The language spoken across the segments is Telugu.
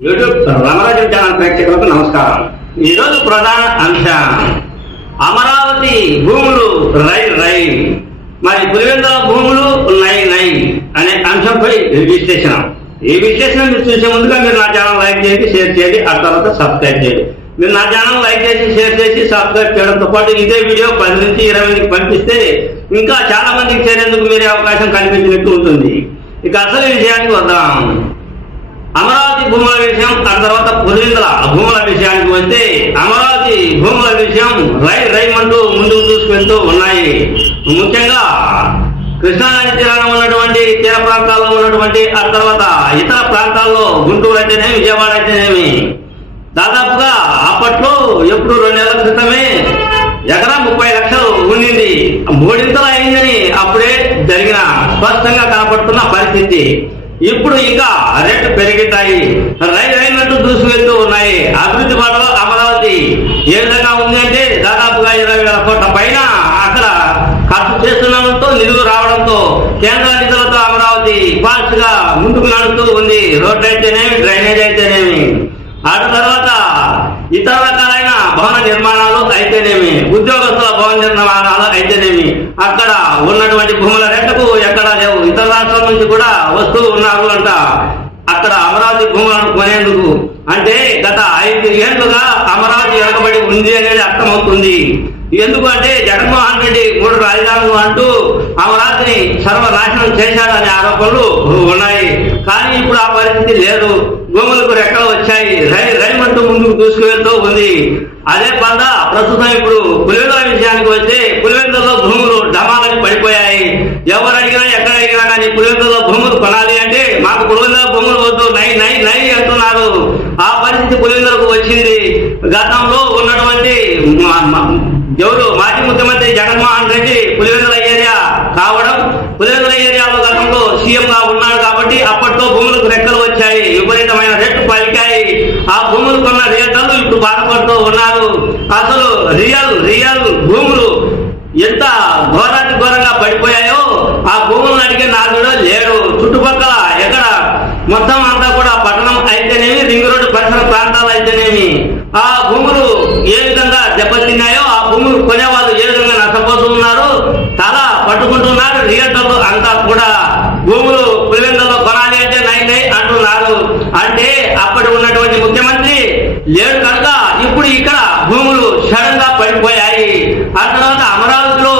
యూట్యూబ్ రామరాజు ఛానల్ ప్రేక్షకులకు నమస్కారం. ఈరోజు ప్రధాన అంశం అమరావతి భూములు రై మరి పులివెందుల భూములు నై అనే అంశంపై విశ్లేషణ. ఈ విశ్లేషణ మీరు చూసే ముందుగా మీరు నా ఛానల్ లైక్ చేయండి, షేర్ చేయండి, ఆ తర్వాత సబ్స్క్రైబ్ చేయండి. మీరు నా ఛానల్ లైక్ చేసి షేర్ చేసి సబ్స్క్రైబ్ చేయడంతో పాటు ఇదే వీడియో 10 నుంచి 20 మందికి పంపిస్తే ఇంకా చాలా మందికి చేరేందుకు మీరే అవకాశం కల్పించినట్టు ఉంటుంది. ఇక అసలు విషయానికి వద్దాం. అమరావతి భూముల విషయం, ఆ తర్వాత పులివెందుల భూముల విషయానికి వస్తే అమరావతి భూముల విషయం రైమంటూ ముందుకు చూసుకెళ్తూ ఉన్నాయి. ముఖ్యంగా కృష్ణానది తీరాన ఉన్నటువంటి తీర ప్రాంతాల్లో ఉన్నటువంటి, ఆ తర్వాత ఇతర ప్రాంతాల్లో గుంటూరు అయితేనేమి, విజయవాడ అయితేనేమి దాదాపుగా అప్పట్లో ఎప్పుడు 2 నెలల క్రితమే ఎకరా 30 లక్షలు ఉండింది. 3 ఇంతలు అయిందని అప్పుడే జరిగిన స్పష్టంగా కనపడుతున్న పరిస్థితి. ఇప్పుడు ఇంకా రేట్లు పెరిగితాయి, రైలంటూ దూసుకెళ్తూ ఉన్నాయి. అభివృద్ధి బాటలో అమరావతి ఏ విధంగా ఉంది అంటే దాదాపుగా 20,000 కోట్ల పైన అక్కడ ఖర్చు చేస్తుండడంతో, నిధులు రావడంతో కేంద్ర నిధులతో అమరావతి ఫాస్ట్ గా ముందుకు నడుస్తూ ఉంది. రోడ్డు అయితేనేమి, డ్రైనేజ్ అయితేనేమి, ఆ తర్వాత ఇతర రకాలైన భవన నిర్మాణాలు అయితేనేమి, ఉద్యోగస్తుల భవన నిర్మాణాలు అయితేనేమి, అక్కడ ఉన్నటువంటి భూముల రేట్లకు ఎక్కడా లేవు. ఇతర రాష్ట్రాల నుంచి కూడా వస్తూ ఉన్నారు అంట అక్కడ అమరావతి భూములను కొనేందుకు. అంటే గత 5 ఏళ్లుగా అమరావతి వెనకబడి ఉంది అనేది అర్థమవుతుంది. ఎందుకంటే జగన్మోహన్ రెడ్డి 3 రాజధానులు అంటూ అమరావతిని సర్వనాశనం చేశాడనే ఆరోపణలు ఉన్నాయి. కానీ ఇప్పుడు ఆ పరిస్థితి లేదు. భూములకు రెక్కలు వచ్చాయి, రైమంటూ ముందుకు దూసుకువెళ్తూ ఉంది. అదే పంద ప్రస్తుతం ఇప్పుడు పులివెందుల విషయానికి వస్తే పులివెందులలో భూములు డమాలని పడిపోయాయి. ఎవరు అడిగినా ఎక్కడ అడిగినా కానీ పులివెందులలో భూములు కొనాలి అంటే మాకు పులివెందుల భూములు వద్దు, నై అంటున్నారు. ఆ పరిస్థితి పులివెందులకు వచ్చింది. గతంలో ఉన్నటువంటి ఎవరు మాజీ ముఖ్యమంత్రి జగన్మోహన్ రెడ్డి పులివెందుల ఏరియా కావడం, పులివెందుల ఏరియాలో గతంలో సీఎం గా ఉన్నాడు కాబట్టి అప్పట్లో భూములకు రెక్కలు వచ్చాయి, విపరీతమైన రేట్లు పలికాయి. ఆ భూములు కొన్న రేటర్లు ఇప్పుడు బాధపడుతూ ఉన్నారు. అసలు రియల్ భూములు ఎంత ఘోరంగా పడిపోయాయో ఆ భూములను అడిగే నాదుడు లేడు. చుట్టుపక్కల ఎక్కడ మొత్తం అంతా కూడా పట్టణం అయితేనేమి, రింగ్ రోడ్డు పరిసర ప్రాంతాలు అయితేనేమి ఆ భూములు ఏ విధంగా దెబ్బతిన్నాయో, ఆ భూములు కొనేవాళ్ళు ఏ విధంగా నష్టపోతూ ఉన్నారు, తల పట్టుకుంటున్నారు. రియల్టర్లు అంతా కూడా భూములు పులివెందులలో కొనాలి అంటే నై అంటున్నారు. అంటే అప్పటి ఉన్నటువంటి ముఖ్యమంత్రి లేడు కనుక ఇప్పుడు ఇక్కడ భూములు సడన్ గా పడిపోయాయి. ఆ తర్వాత అమరావతిలో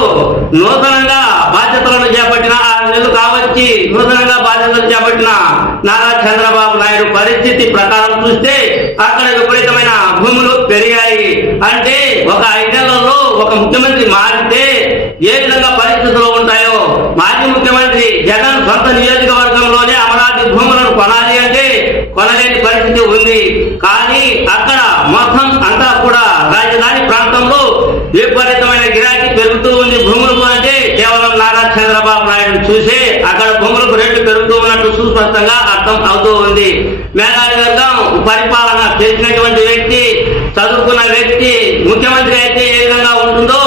నూతనంగా బాధ్యతలను చేపట్టిన 6 నెలలు కావచ్చి నూతనంగా బాధ్యతలు చేపట్టిన నారా చంద్రబాబు నాయుడు పరిస్థితి ప్రకారం చూస్తే అక్కడ విపరీతమైన భూములు పెరిగాయి. అంటే ఒక 5 నెలల్లో ఒక ముఖ్యమంత్రి మారితే ఏ విధంగా పరిస్థితులు ఉంటాయో, మాజీ ముఖ్యమంత్రి జగన్ సొంత నియోజకవర్గంలోనే అమరావతి భూములను కొనాలి అంటే కొనలేని పరిస్థితి ఉంది. కానీ అక్కడ మొత్తం అంతా కూడా రాజధాని ప్రాంతంలో విపరీతమైన గిరాకీ పెరుగుతూ ఉంది. భూములకు అంటే కేవలం నారా చంద్రబాబు నాయుడు చూసే అక్కడ భూములకు రేట్లు పెరుగుతూ ఉన్నట్టు సుస్పష్టంగా అర్థం అవుతూ ఉంది. మేధావి వర్గం పరిపాలన చేసినటువంటి వ్యక్తి, చదువుకున్న వ్యక్తి ముఖ్యమంత్రి అయితే ఏ విధంగా ఉంటుందో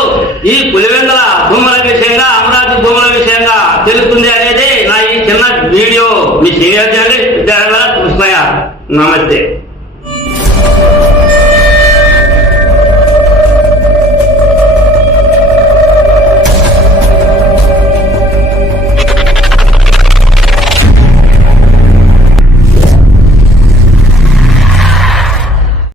ఈ పులివెందుల భూముల విషయంగా, అమరావతి భూముల విషయంగా తెలుస్తుంది అనేది నా ఈ చిన్న వీడియో. మీ సీనియర్ జర్నలిస్ట్ కృష్ణయ్య. నమస్తే.